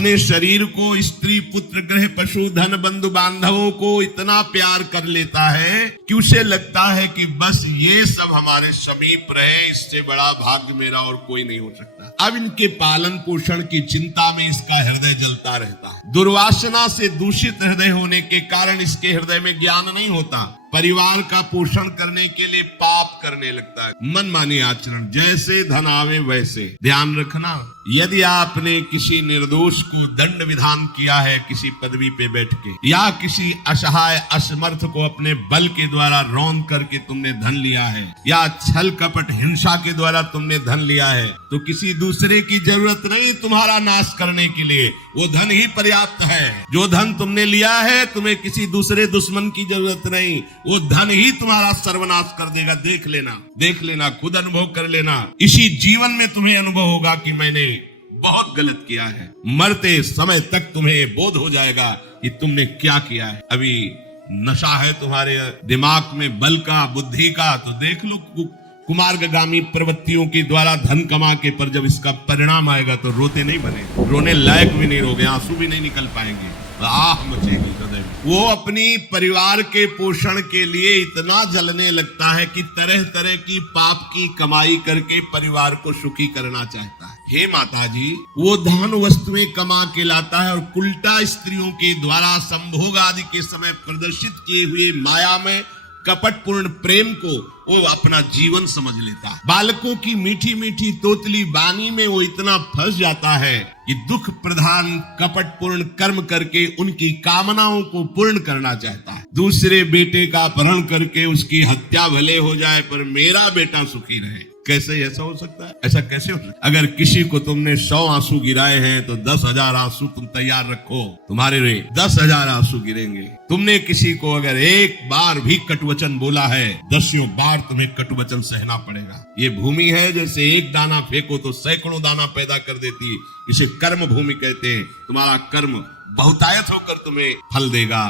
अपने शरीर को, स्त्री पुत्र गृह पशु धन बंधु बांधवों को इतना प्यार कर लेता है कि उसे लगता है कि बस ये सब हमारे समीप रहे, इससे बड़ा भाग्य मेरा और कोई नहीं हो सकता। अब इनके पालन पोषण की चिंता में इसका हृदय जलता रहता है। दुर्वासना से दूषित हृदय होने के कारण इसके हृदय में ज्ञान नहीं होता। परिवार का पोषण करने के लिए पाप करने लगता है, मनमानी आचरण, जैसे धन आवे वैसे। ध्यान रखना, यदि आपने किसी निर्दोष को दंड विधान किया है किसी पदवी पे बैठ के, या किसी असहाय असमर्थ को अपने बल के द्वारा रौंद करके तुमने धन लिया है, या छल कपट हिंसा के द्वारा तुमने धन लिया है, तो किसी दूसरे की जरूरत नहीं तुम्हारा नाश करने के लिए, वो धन ही पर्याप्त है। जो धन तुमने लिया है तुम्हें किसी दूसरे दुश्मन की जरूरत नहीं, वो धन ही तुम्हारा सर्वनाश कर देगा। देख लेना, खुद अनुभव कर लेना। इसी जीवन में तुम्हें अनुभव होगा कि मैंने बहुत गलत किया है। मरते समय तक तुम्हें बोध हो जाएगा कि तुमने क्या किया है। अभी नशा है तुम्हारे दिमाग में बल का, बुद्धि का, तो देख लो कुमार्गामी प्रवृत्तियों के द्वारा धन कमा के, पर जब इसका परिणाम आएगा तो रोते नहीं बने, रोने लायक भी नहीं रहोगे, आंसू भी नहीं निकल पाएंगे, आह मचेगी हृदय। वो अपनी परिवार के पोषण के लिए इतना जलने लगता है कि तरह तरह की पाप की कमाई करके परिवार को सुखी करना चाहता है। हे माता जी, वो धन वस्तुएं कमा के लाता है और उल्टा स्त्रियों के द्वारा संभोग आदि के समय प्रदर्शित किए हुए माया में कपटपूर्ण प्रेम को वो अपना जीवन समझ लेता है। बालकों की मीठी मीठी तोतली बानी में वो इतना फंस जाता है कि दुख प्रधान कपटपूर्ण कर्म करके उनकी कामनाओं को पूर्ण करना चाहता है। दूसरे बेटे का अपहरण करके उसकी हत्या भले हो जाए पर मेरा बेटा सुखी रहे। कैसे ऐसा हो सकता है? ऐसा कैसे हो सकता है? अगर किसी को तुमने 100 आंसू गिराए हैं तो 10,000 आंसू तुम तैयार रखो, तुम्हारे रे 10,000 आंसू गिरेंगे। तुमने किसी को अगर एक बार भी कटुवचन बोला है, 10 बार तुम्हें कटुवचन सहना पड़ेगा। ये भूमि है, जैसे एक दाना फेंको तो सैकड़ों दाना पैदा कर देती, इसे कर्म भूमि कहते हैं। तुम्हारा कर्म बहुतायत होकर तुम्हें फल देगा,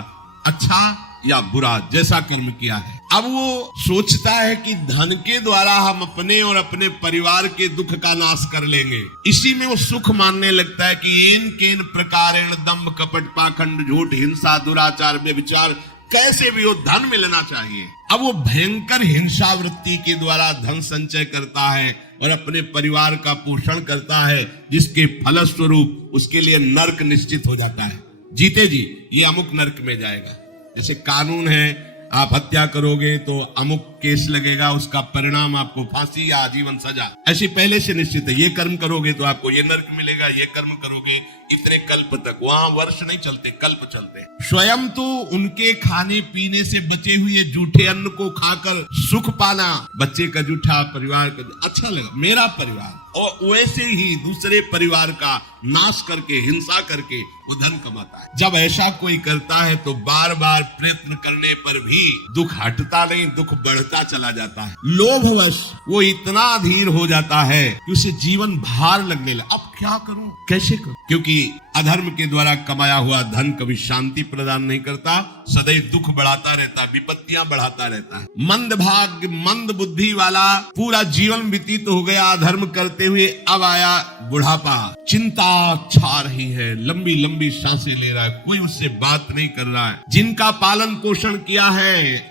अच्छा या बुरा, जैसा कर्म किया है। अब वो सोचता है कि धन के द्वारा हम अपने और अपने परिवार के दुख का नाश कर लेंगे। इसी में वो सुख मानने लगता है कि इन केन प्रकारेण दंभ कपट पाखंड झूठ हिंसा दुराचार व्यभिचार, कैसे भी वो धन मिलना चाहिए। अब वो भयंकर हिंसा वृत्ति के द्वारा धन संचय करता है और अपने परिवार का पोषण करता है, जिसके फलस्वरूप उसके लिए नर्क निश्चित हो जाता है। जीते जी ये अमुक नर्क में जाएगा। जैसे कानून है, आप हत्या करोगे तो अमुक केस लगेगा, उसका परिणाम आपको फांसी या आजीवन सजा, ऐसे पहले से निश्चित है। ये कर्म करोगे तो आपको ये नर्क मिलेगा, ये कर्म करोगे इतने कल्प तक। वहां वर्ष नहीं चलते, कल्प चलते। स्वयं तो उनके खाने पीने से बचे हुए जूठे अन्न को खाकर सुख पाना, बच्चे का जूठा, परिवार का अच्छा लगा, मेरा परिवार, और वैसे ही दूसरे परिवार का नाश करके हिंसा करके वो धन कमाता है। जब ऐसा कोई करता है तो बार बार प्रयत्न करने पर भी दुख हटता नहीं, दुख बढ़ता चला जाता है। लोभवश वो इतना अधीर हो जाता है कि उसे जीवन भार लगने लगा। अब क्या करूं, कैसे करूं? क्योंकि अधर्म के द्वारा कमाया हुआ धन कभी शांति प्रदान नहीं करता, सदैव दुख बढ़ाता रहता है, विपत्तियां बढ़ाता रहता है। मंद भाग्य मंद बुद्धि वाला पूरा जीवन व्यतीत हो गया अधर्म करते हुए, अब आया बुढ़ापा, चिंता छा रही है, लंबी लंबी सांसें ले रहा है, कोई उससे बात नहीं कर रहा है। जिनका पालन पोषण किया है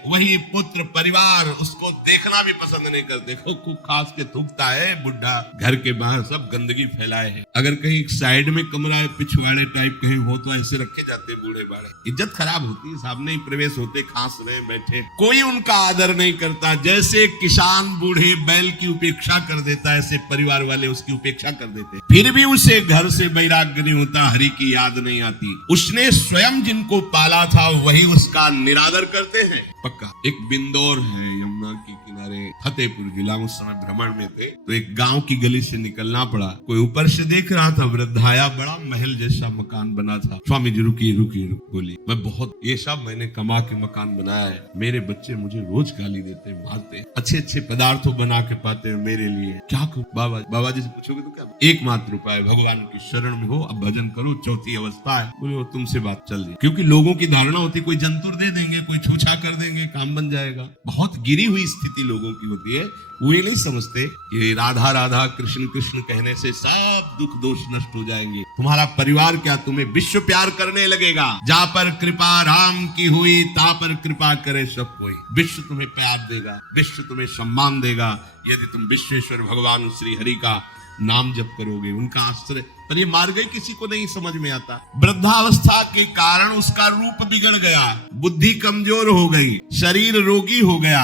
वही पुत्र परिवार उसको देखना भी पसंद नहीं करते। खूब खास के थूकता है बुढ़ा, घर के बाहर सब गंदगी फैलाए है। अगर कहीं साइड में कमरा है, पिछवाड़े टाइप कहीं हो तो ऐसे रखे जाते बूढ़े बाड़े, इज्जत खराब होती है, सामने ही प्रवेश होते, खांस रहे बैठे, कोई उनका आदर नहीं करता। जैसे किसान बूढ़े बैल की उपेक्षा कर देता है, ऐसे परिवार वाले उसकी उपेक्षा कर देते। फिर भी उसे घर से वैराग्य नहीं होता, हरि की याद नहीं आती। उसने स्वयं जिनको पाला था वही उसका निरादर करते हैं। पक्का एक बिंदौर है यमुना के किनारे, फतेहपुर जिला, उस समय भ्रमण में थे तो एक गांव की गली से निकलना पड़ा। कोई ऊपर से देख रहा था, वृद्धाया बड़ा महल जैसा मकान बना था। स्वामी जी रुकिए रुकिए, बोली मैं बहुत ये सब मैंने कमा के मकान बनाया है, मेरे बच्चे मुझे रोज गाली देते मारते, अच्छे अच्छे पदार्थों बना के पाते हैं मेरे लिए, क्या करूं? बाबा जी से पूछोगे तो क्या? एकमात्र उपाय भगवान की शरण में हो, अब भजन करो, चौथी अवस्था है। बोले वो तुमसे बात चल रही, क्योंकि लोगों की धारणा होती कोई जंतुर दे देंगे, कोई छूछा कर देंगे, काम बन जाएगा। बहुत गिरी हुई स्थिति लोगों की होती है, वो ये नहीं समझते कि राधा राधा कृष्ण कृष्ण कहने से सब दुख दोष नष्ट हो जाएंगे। तुम्हारा परिवार क्या तुम्हें विश्व प्यार करने लगेगा। जा पर कृपा राम की हुई, ता पर कृपा करे सब कोई। विश्व तुम्हें प्यार देगा, विश्व तुम्हें सम्मान देगा, यदि तुम विश्वेश्वर भगवान श्री हरि का नाम जप करोगे, उनका आश्रय। पर ये मार्ग ही किसी को नहीं समझ में आता। वृद्धावस्था के कारण उसका रूप बिगड़ गया, बुद्धि कमजोर हो गई, शरीर रोगी हो गया,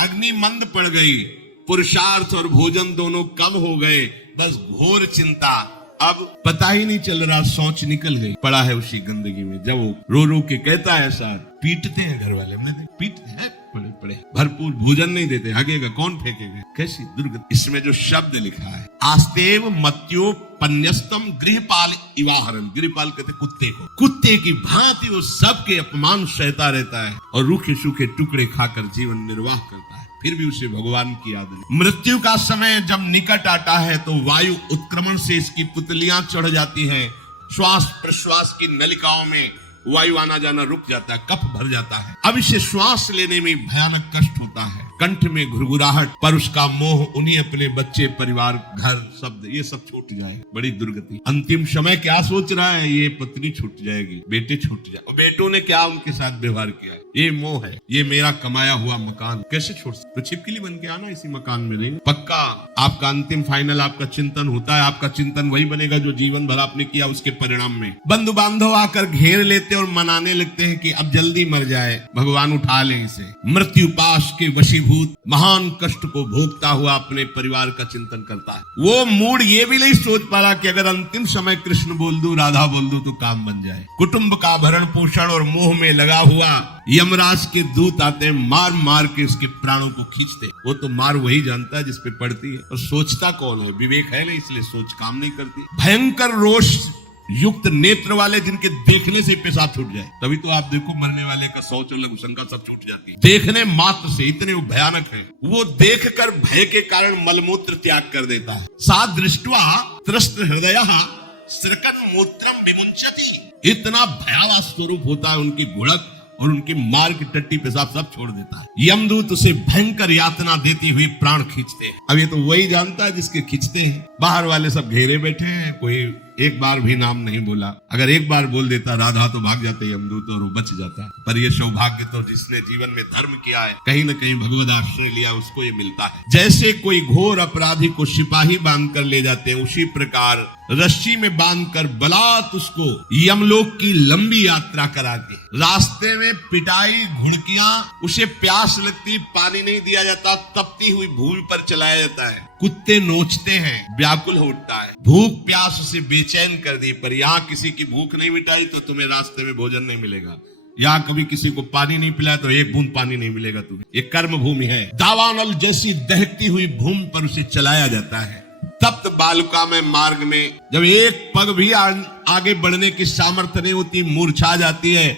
अग्नि मंद पड़ गई, पुरुषार्थ और भोजन दोनों कम हो गए, बस घोर चिंता। अब पता ही नहीं चल रहा, सोच निकल गई, पड़ा है उसी गंदगी में। जब वो रो रो के कहता है सर, पीटते हैं घर वाले, मैंने पीटते हैं पड़े पड़े, भरपूर भोजन नहीं देते, हगेगा कौन फेंकेगा, कैसी दुर्गति। इसमें जो शब्द लिखा है, आस्तेव मत्यो पन्यस्तम गृहपाल इवाहरन। गृहपाल कहते कुत्ते को, कुत्ते की भांति वो सबके अपमान सहता रहता है और रूखे सूखे टुकड़े खाकर जीवन निर्वाह करता है, फिर भी उसे भगवान की याद नहीं। मृत्यु का समय जब निकट आता है तो वायु उत्क्रमण से इसकी पुतलियां चढ़ जाती हैं, श्वास प्रश्वास की नलिकाओं में वायु आना जाना रुक जाता है, कफ भर जाता है। अब इसे श्वास लेने में भयानक कष्ट होता है, कंठ में घुरघुराहट, पर उसका मोह उन्हीं अपने बच्चे, परिवार, घर, शब्द, ये सब छूट जाए, बड़ी दुर्गति। अंतिम समय क्या सोच रहा है, ये पत्नी छूट जाएगी, बेटे छूट जाए, और बेटों ने क्या उनके साथ व्यवहार किया, ये मोह है, ये मेरा कमाया हुआ मकान कैसे छोड़ सकते। तो छिपकली बन के आना इसी मकान में नहीं। पक्का आपका अंतिम फाइनल आपका चिंतन होता है, आपका चिंतन वही बनेगा जो जीवन भर आपने किया, उसके परिणाम में बंधु बांधव आकर घेर लेते और मनाने लगते हैं कि अब जल्दी मर जाए, भगवान उठा ले इसे। मृत्यु पाश के वशीभूत महान कष्ट को भोगता हुआ अपने परिवार का चिंतन करता है। वो मूड ये भी नहीं सोच पा रहा कि अगर अंतिम समय कृष्ण बोल दूं, राधा बोल दूं तो काम बन जाए। कुटुंब का भरण पोषण और मोह में लगा हुआ यमराज के दूत आते, मार मार के उसके प्राणों को खींचते। वो तो मार वही जानता है जिस पे पड़ती है, और सोचता कौन है, विवेक है नहीं, इसलिए सोच काम नहीं करती। भयंकर रोष युक्त नेत्र वाले जिनके देखने से पेशाब छूट जाए, तभी तो आप देखो मरने वाले का शौच और लघुशंका सब छूट जाती है, देखने मात्र से, इतने भयानक है। वो देखकर भय के कारण मलमूत्र त्याग कर देता है। सा दृष्ट्वा त्रस्त हृदयः सृकन मूत्रम विमुंचति। इतना भयावह स्वरूप होता है उनकी घुड़क, और उनके मार की टट्टी पेशाब सब छोड़ देता है। यमदूत उसे भयंकर यातना देती हुई प्राण खींचते हैं। अब ये तो वही जानता है जिसके खींचते हैं। बाहर वाले सब घेरे बैठे हैं, कोई एक बार भी नाम नहीं बोला। अगर एक बार बोल देता राधा तो भाग जाते यमदूत और वो बच जाता। पर ये सौभाग्य तो जिसने जीवन में धर्म किया है, कहीं न कहीं भगवद आश्रय लिया, उसको ये मिलता है। जैसे कोई घोर अपराधी को सिपाही बांध कर ले जाते हैं, उसी प्रकार रस्सी में बांधकर बलात् उसको यमलोक की लंबी यात्रा करा के, रास्ते में पिटाई, घुड़कियां, उसे प्यास लगती, पानी नहीं दिया जाता, तपती हुई भूमि पर चलाया जाता है, कुत्ते नोचते हैं, व्याकुल हो उठता है, भूख प्यास उसे बेचैन कर दी। पर यहाँ किसी की भूख नहीं मिटाई तो तुम्हें रास्ते में भोजन नहीं मिलेगा, यहाँ कभी किसी को पानी नहीं पिलाया तो एक बूंद पानी नहीं मिलेगा तुम्हें। ये कर्म भूमि है। दावानल जैसी दहकती हुई भूमि पर उसे चलाया जाता है। तप्त बालुका में मार्ग में जब एक पग भी आगे बढ़ने की सामर्थ्य नहीं होती, मूर्छा जाती है,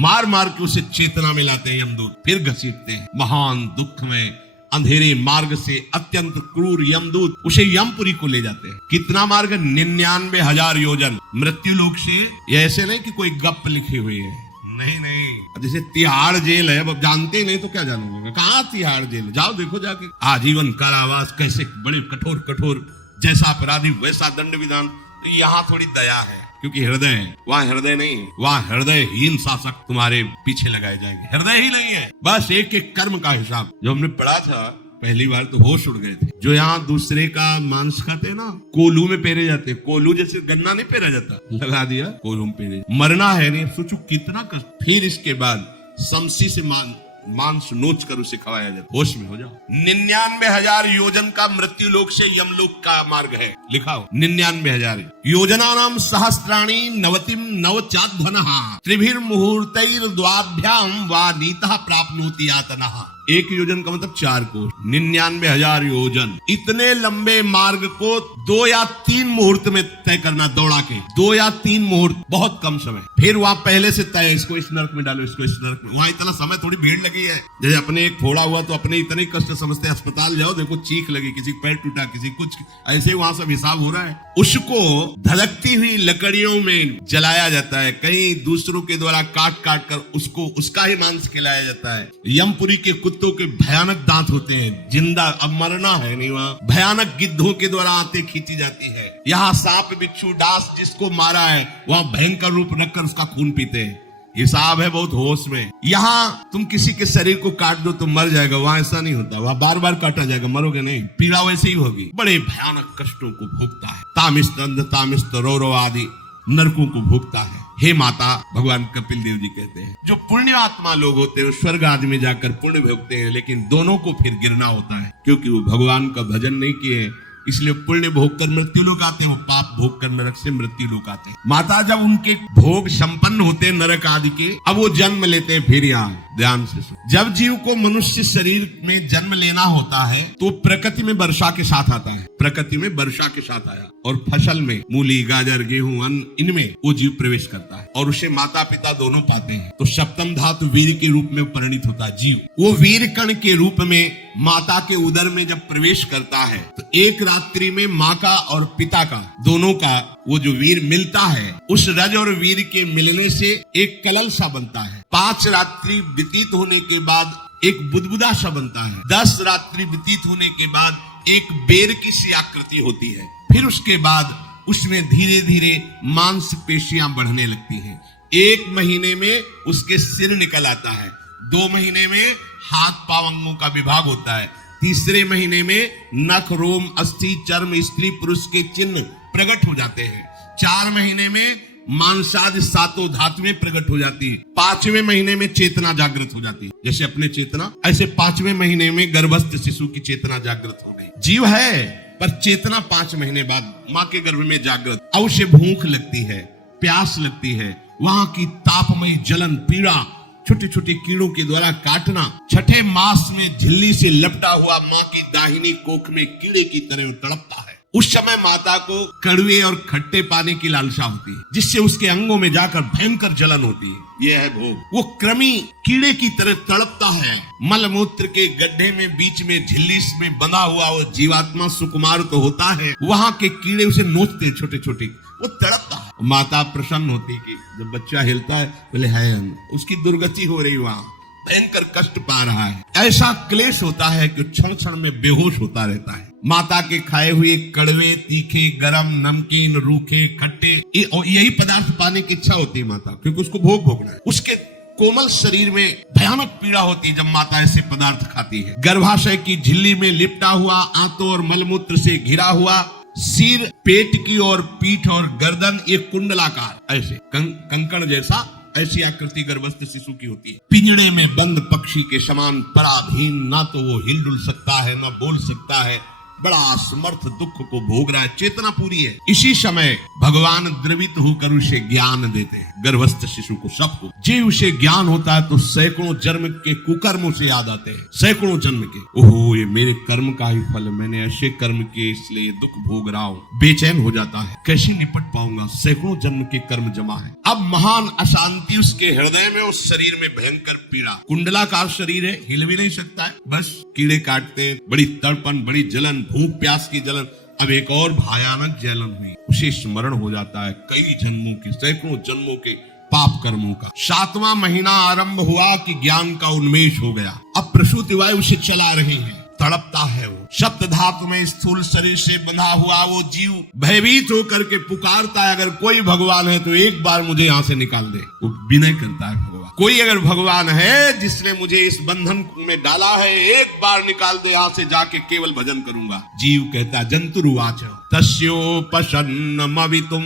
मार मार के उसे चेतना में लाते हैं यमदूत, फिर घसीटते हैं। महान दुख में अंधेरे मार्ग से अत्यंत क्रूर यमदूत उसे यमपुरी को ले जाते हैं। कितना मार्ग? 99,000 योजन मृत्यु लोक से। ये ऐसे नहीं कि कोई गप लिखी हुई है, नहीं नहीं। जैसे तिहाड़ जेल है, अब जानते नहीं तो क्या जानोगे, कहाँ तिहाड़ जेल, जाओ देखो जाके। आजीवन कारावास, कैसे बड़े कठोर कठोर, जैसा अपराधी वैसा दंड विधान। तो यहाँ थोड़ी दया है, क्योंकि हृदय है, वहाँ हृदय नहीं है। वहाँ हृदयहीन शासक तुम्हारे पीछे लगाए जाएंगे। हृदय ही नहीं है, बस एक एक कर्म का हिसाब। जो हमने पढ़ा था पहली बार तो होश उड़ गए थे। जो यहाँ दूसरे का मांस खाते ना, कोल्हू में पेरे जाते, कोल्हू जैसे गन्ना नहीं पेरा जाता, लगा दिया कोल्हू में पेरे। मरना है नहीं, सोचो कितना कष्ट। फिर इसके बाद शमशी से मांस नोच कर उसे खवाया जाता। होश में हो जाओ। 99,000 योजन का मृत्यु लोक से यमलोक का मार्ग है, लिखा हो 99,000 योजना नाम सहस्त्राणी नवतिम नवचाध्वनः त्रिभिर मुहूर्तैर द्वाभ्याम वा नीतः प्राप्नोति यातनः। एक योजन का मतलब 4 कोस, 99,000 योजन। इतने लंबे मार्ग को 2 या 3 मुहूर्त में तय करना, दौड़ा के 2 या 3 मुहूर्त, बहुत कम समय। फिर वहां पहले से तय, इसको इस नरक में डालो, इसको इस नरक में। वहां इतना समय, थोड़ी भीड़ लगी है। जैसे अपने एक फोड़ा हुआ तो अपने इतने कष्ट समझते हैं, अस्पताल जाओ देखो चीख लगी, किसी पैर टूटा, किसी कुछ, ऐसे वहां सब हिसाब हो रहा है। उसको धधकती हुई लकड़ियों में जलाया जाता है, कहीं दूसरों के द्वारा काट काट कर उसको उसका ही मांस खिलाया जाता है। यमपुरी के कुत्ते कुत्तों के भयानक दांत होते हैं, जिंदा, अब मरना है नहीं वहां, भयानक गिद्धों के द्वारा आते खींची जाती है। यहाँ सांप बिच्छू डांस जिसको मारा है वहां भयंकर रूप रखकर उसका खून पीते हैं। हिसाब है बहुत होश में। यहाँ तुम किसी के शरीर को काट दो तो मर जाएगा, वहां ऐसा नहीं होता, वहां बार बार काटा जाएगा, मरोगे नहीं, पीड़ा वैसे ही होगी। बड़े भयानक कष्टों को भोगता है, तामिस्त अंध तामिस्त रौरव आदि नरकों को भोगता है। हे माता, भगवान कपिल देव जी कहते हैं जो पुण्य आत्मा लोग होते हैं स्वर्ग आदि में जाकर पुण्य भोगते हैं, लेकिन दोनों को फिर गिरना होता है, क्योंकि वो भगवान का भजन नहीं किए, इसलिए पुण्य भोग कर मृत्यु लोक आते हैं, वो पाप भोग कर नरक से मृत्यु लोक आते हैं। माता जब उनके भोग संपन्न होते हैं नरक आदि के, अब वो जन्म लेते हैं। फिर यहाँ ध्यान से सुनो, जब जीव को मनुष्य शरीर में जन्म लेना होता है तो प्रकृति में वर्षा के साथ आता है, प्रकृति में वर्षा के साथ आया, और फसल में मूली गाजर गेहूं अन्न इनमें वो जीव प्रवेश करता है और उसे माता पिता दोनों पाते हैं। तो सप्तम धातु वीर के रूप में परिणित होता है जीव। वो वीर कण के रूप में माता के उदर में जब प्रवेश करता है तो एक रात्रि में माँ का और पिता का दोनों का वो जो वीर मिलता है, उस रज और वीर के मिलने से एक कलल सा बनता है। 5 रात्रि व्यतीत होने के बाद एक बुदबुदा सा बनता है। 10 रात्रि व्यतीत होने के बाद एक बेर की सी आकृति होती है। फिर उसके बाद उसमें धीरे धीरे मांस पेशियां बढ़ने लगती हैं। 1 महीने में उसके सिर निकल आता है, 2 महीने में हाथ पांव अंगों का विभाग होता है, 3रे महीने में नख रोम अस्थि चर्म स्त्री पुरुष के चिन्ह प्रकट हो जाते हैं, 4 महीने में मांसादि 7 धातुएं प्रकट हो जाती है, 5वें महीने में चेतना जागृत हो जाती है। जैसे अपने चेतना, ऐसे 5वें महीने में गर्भस्थ शिशु की चेतना जागृत हो गई। जीव है पर चेतना 5 महीने बाद माँ के गर्भ में जागृत। अब उसे भूख लगती है, प्यास लगती है, वहां की तापमयी जलन पीड़ा, छोटे छोटे कीड़ों के द्वारा काटना, 6ठे मास में झिल्ली से लपटा हुआ माँ की दाहिनी कोख में कीड़े की तरह तड़पता है। उस समय माता को कड़वे और खट्टे पानी की लालसा होती है, जिससे उसके अंगों में जाकर भयंकर जलन होती है। यह है भोग। वो कृमि कीड़े की तरह तड़पता है। मलमूत्र के गड्ढे में बीच में झिल्ली में बंधा हुआ वो जीवात्मा सुकुमार तो होता है, वहां के कीड़े उसे नोचते छोटे छोटे, वो तड़पता है। माता प्रसन्न होती कि जब बच्चा हिलता है, बोले है उसकी दुर्गति हो रही, वहां भयंकर कष्ट पा रहा है। ऐसा क्लेश होता है कि क्षण क्षण में बेहोश होता रहता है। माता के खाए हुए कड़वे तीखे गरम नमकीन रूखे खट्टे यही पदार्थ पाने की इच्छा होती है माता, क्योंकि उसको भोग भोगना है। उसके कोमल शरीर में भयानक पीड़ा होती है जब माता ऐसे पदार्थ खाती है। गर्भाशय की झिल्ली में लिपटा हुआ, आंतों और मलमूत्र से घिरा हुआ, सिर पेट की और पीठ और गर्दन एक कुंडलाकार ऐसे कंकड़ जैसा ऐसी आकृति गर्भस्थ शिशु की होती है। पिंजड़े में बंद पक्षी के समान पराधीन, ना तो वो हिल डुल सकता है ना बोल सकता है, बड़ा असमर्थ दुख को भोग रहा है, चेतना पूरी है। इसी समय भगवान द्रवित होकर उसे ज्ञान देते हैं, गर्भस्थ शिशु को, सबको। जे उसे ज्ञान होता है तो सैकड़ों जन्म के कुकर्मों से याद आते हैं, सैकड़ों जन्म के। ओहो, ये मेरे कर्म का ही फल, मैंने ऐसे कर्म किए इसलिए दुख भोग रहा हूँ। बेचैन हो जाता है, कैसे निपट पाऊंगा, सैकड़ों जन्म के कर्म जमा है। अब महान अशांति उसके हृदय में, उस शरीर में भयंकर पीड़ा। कुंडलाकार शरीर है, हिल भी नहीं सकता है, बस कीड़े काटते हैं, बड़ी तड़पन, बड़ी जलन, भूख प्यास की जलन। अब एक और भयानक जलन हुई, उसे स्मरण हो जाता है कई जन्मों के, सैकड़ों जन्मों के पाप कर्मों का। 7वां महीना आरंभ हुआ कि ज्ञान का उन्मेष हो गया। अब प्रसूति वायु उसे चला रही है, तड़पता है वो। सप्त धातु में स्थूल शरीर से बंधा हुआ वो जीव भयभीत होकर के पुकारता है, अगर कोई भगवान है तो एक बार मुझे यहाँ से निकाल दे। वो विनय करता है, भगवान कोई अगर भगवान है जिसने मुझे इस बंधन में डाला है, एक बार निकाल दे, यहाँ से जाके केवल भजन करूंगा। जीव कहता है, जंतुरुवाच तस्योपसन्नमवितुम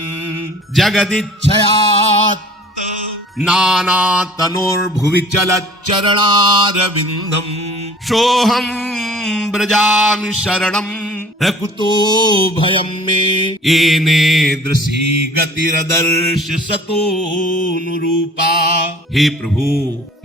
जगदिच्छयात् नाना तनोर्भुवि चलत् चरणारविंदम सोहम ब्रजामि शरणम रकुतो भयम में येने दृशी गतिरदर्श सतोनुरूपा। हे प्रभु,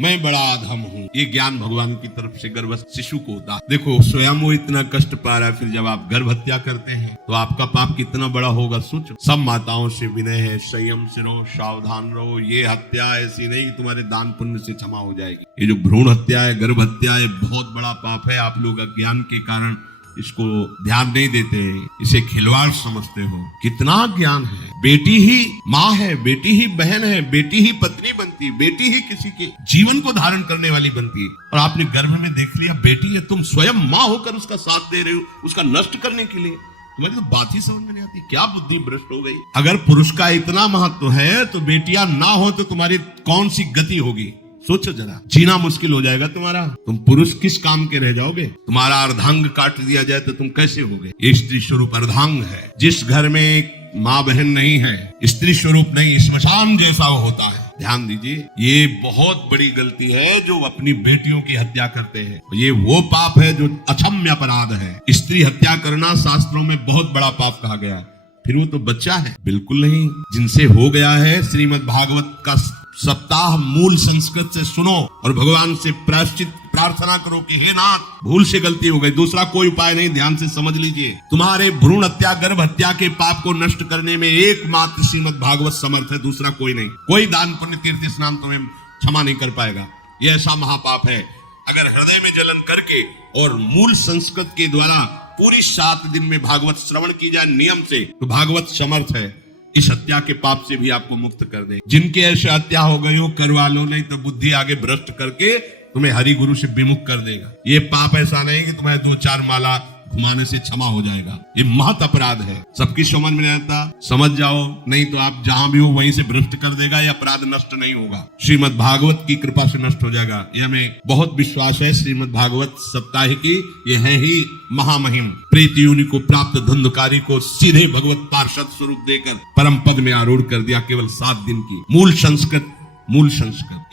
मैं बड़ा अधम हूँ। ये ज्ञान भगवान की तरफ से गर्भस्थ शिशु को होता। देखो, स्वयं वो इतना कष्ट पा रहा है, फिर जब आप गर्भ हत्या करते हैं तो आपका पाप कितना बड़ा होगा सोचो। सब माताओं से विनय है, संयम से रहो, सावधान रहो। ये हत्या ऐसी नहीं कि तुम्हारे दान पुण्य से क्षमा हो जाएगी। ये जो भ्रूण हत्या है, गर्भ हत्या है, बहुत बड़ा पाप है। आप लोग अज्ञान के कारण इसको ध्यान नहीं देते, इसे खिलवाड़ समझते हो। कितना ज्ञान है। बेटी ही माँ है, बेटी ही बहन है, बेटी ही पत्नी बनती, बेटी ही किसी के जीवन को धारण करने वाली बनती है। और आपने गर्भ में देख लिया बेटी है, तुम स्वयं माँ होकर उसका साथ दे रहे हो, उसका नष्ट करने के लिए। तुम्हारी तो बात ही समझ में नहीं आती, क्या बुद्धि भ्रष्ट हो गई। अगर पुरुष का इतना महत्व है तो बेटियां ना हो तो तुम्हारी कौन सी गति होगी, सोचो जरा। जीना मुश्किल हो जाएगा तुम्हारा। तुम पुरुष किस काम के रह जाओगे। तुम्हारा अर्धांग काट दिया जाए तो तुम कैसे होगे। ये स्त्री स्वरूप अर्धांग है। जिस घर में एक माँ बहन नहीं है, स्त्री स्वरूप नहीं, स्मशान जैसा वो होता है। ध्यान दीजिए, ये बहुत बड़ी गलती है जो अपनी बेटियों की हत्या करते हैं। ये वो पाप है जो अक्षम्य अपराध है। स्त्री हत्या करना शास्त्रों में बहुत बड़ा पाप कहा गया है। फिर वो तो बच्चा है, बिल्कुल नहीं। जिनसे हो गया है, श्रीमद् भागवत का सप्ताह मूल संस्कृत से सुनो और भगवान से प्रायश्चित प्रार्थना करो कि हे नाथ, भूल से गलती हो गई, दूसरा कोई उपाय नहीं। ध्यान से समझ लीजिए, तुम्हारे भ्रूण हत्या गर्भ हत्या के पाप को नष्ट करने में एकमात्र श्रीमद् भागवत समर्थ है, दूसरा कोई नहीं। कोई दान पुण्य तीर्थ स्नान तुम्हें क्षमा नहीं कर पाएगा। यह ऐसा महापाप है। अगर हृदय में जलन करके और मूल संस्कृत के द्वारा पूरी 7 दिन में भागवत श्रवण की जाए नियम से, तो भागवत समर्थ है इस हत्या के पाप से भी आपको मुक्त कर दे। जिनके ऐसे हत्या हो गई हो करवा लो, नहीं तो बुद्धि आगे भ्रष्ट करके तुम्हें हरि गुरु से विमुख कर देगा। ये पाप ऐसा नहीं कि तुम्हें 2-4 माला घुमाने से क्षमा हो जाएगा। ये महत अपराध है। सबकी समझ में नहीं आता, समझ जाओ, नहीं तो आप जहां भी हो वहीं से भ्रष्ट कर देगा। ये अपराध नष्ट नहीं होगा, श्रीमद् भागवत की कृपा से नष्ट हो जाएगा। ये हमें बहुत विश्वास है। श्रीमद् भागवत सप्ताह की ये है ही महामहिम। प्रीति योनि को प्राप्त धुंधकारी को सीधे भगवत पार्षद स्वरूप देकर परम पद में आरूढ़ कर दिया। केवल 7 दिन की मूल संस्कृत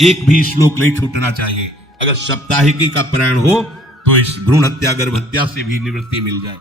एक भी श्लोक नहीं छूटना चाहिए। अगर सप्ताहिकी का प्रण हो तो इस भ्रूण हत्या गर्भ हत्या से भी निवृत्ति मिल जाए।